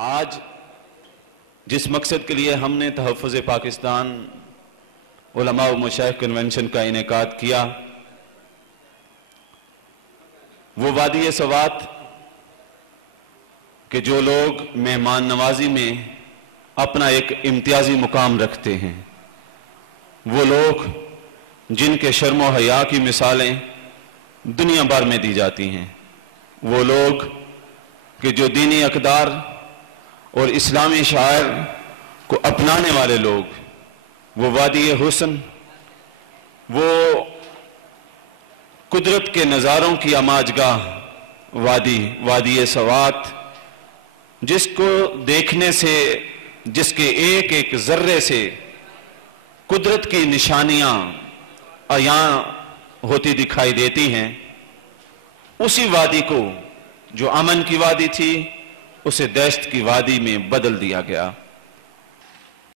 آج جس مقصد کے لیے ہم نے تحفظ پاکستان علماء و مشائخ کنونشن کا انعقاد کیا، وہ وادی سوات کہ جو لوگ مہمان نوازی میں اپنا ایک امتیازی مقام رکھتے ہیں، وہ لوگ جن کے شرم و حیا کی مثالیں دنیا بھر میں دی جاتی ہیں، وہ لوگ کہ جو دینی اقدار اور اسلامی شعائر کو اپنانے والے لوگ، وہ وادی حسن، وہ قدرت کے نظاروں کی اماجگاہ وادی سوات، جس کو دیکھنے سے، جس کے ایک ایک ذرے سے قدرت کی نشانیاں عیاں ہوتی دکھائی دیتی ہیں، اسی وادی کو جو امن کی وادی تھی اسے دہشت کی وادی میں بدل دیا گیا۔